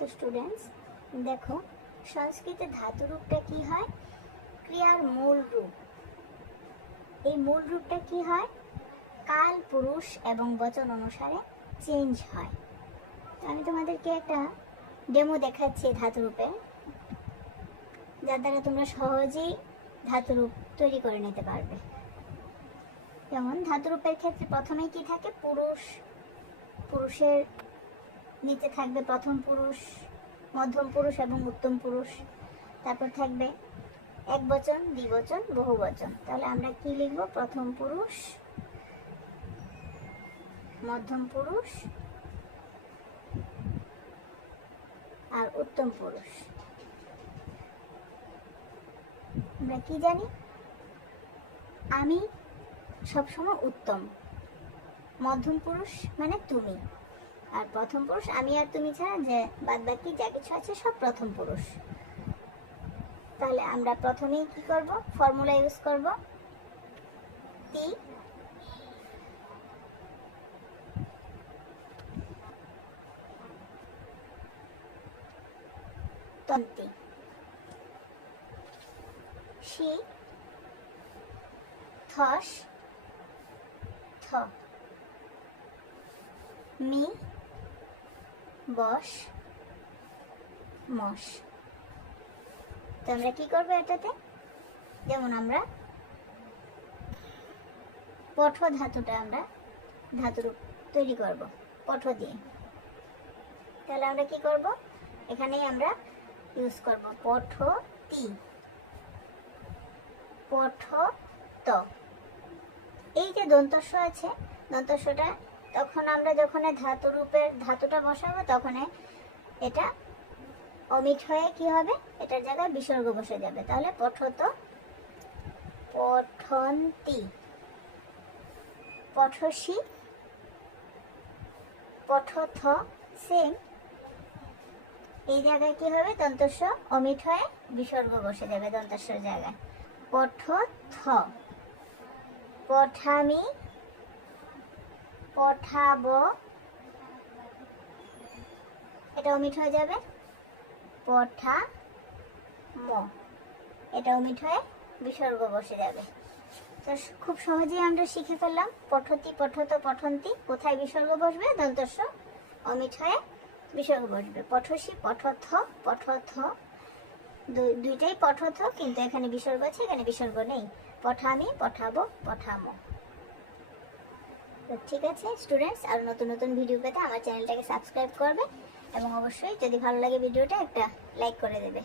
তো স্টুডেন্টস দেখো, সংস্কৃতে ধাতু রূপটা কি হয়? ক্রিয়ার মূল রূপ। এই মূল রূপটা কি হয়? কাল, পুরুষ এবং বচন অনুসারে চেঞ্জ হয়। তো আমি তোমাদেরকে একটা ডেমো দেখাচ্ছি ধাতুরূপে যার দ্বারা তোমরা সহজেই ধাতুরূপ তৈরি করে নিতে পারবে। যেমন ধাতুরূপের ক্ষেত্রে প্রথমেই কি থাকে? পুরুষ, পুরুষের নিচে থাকবে প্রথম পুরুষ, মধ্যম পুরুষ এবং উত্তম পুরুষ। তারপর থাকবে এক বচন, দ্বিবচন, বহু বচন। তাহলে আমরা কি লিখব? প্রথম পুরুষ, মধ্যম পুরুষ আর উত্তম পুরুষ। আমরা কি জানি? আমি সবসময় উত্তম। মধ্যম পুরুষ মানে তুমি। আর প্রথম পুরুষ, আমি আর তুমি ছাড়া যে বাদ বাকি যা কিছু আছে সব প্রথম পুরুষ। তাহলে আমরা প্রথমেই কি করব? ফর্মুলা ইউজ করব। তি তন্তি শি থস থ। মি বস। মস। তো আমরা কি করব এটাতে? যেমন আমরা পঠ ধাতুটা আমরা ধাতুর তৈরি করব, পঠ দিয়ে। তাহলে আমরা কি করব? এখানেই আমরা ইউজ করব পঠ তি পঠ ত। এই যে দন্তস্ব আছে, দন্তস্বটা তখন আমরা যখন ধাতু রূপের, ধাতুটা বসাবো, তখন এটা অমিট হয়ে কি হবে? এটার জায়গায় বিসর্গ বসে যাবে। তাহলে পঠত পঠন্তি। পঠসি পঠথ সেম এই জায়গায় কি হবে? দন্তস্ব অমিট হয়ে বিসর্গ বসে যাবে দন্তস্বর জায়গায়। পঠথ। পঠামি পঠাব। এটা অমিট হয়ে যাবে। পঠা ম এটা অমিট হয়ে বিসর্গ বসে যাবে। তো খুব সহজেই আমরা শিখে ফেললাম। পঠতি, পঠত, পঠন্তি, কোথায় বিসর্গ বসবে? দন্তস্ব, অমিট হয়ে বিসর্গ বসবে। পঠসি, পঠথ পঠথ। দুই- দুইটাই পঠথ, কিন্তু এখানে বিসর্গ আছে, এখানে বিসর্গ নেই। পঠামি, পঠাবো, পঠামো। তো ঠিক আছে স্টুডেন্টস আর নতুন নতুন ভিডিও পেতে আমার চ্যানেলটাকে সাবস্ক্রাইব করবে এবং অবশ্যই যদি ভালো লাগে ভিডিওটা একটা লাইক করে দেবে।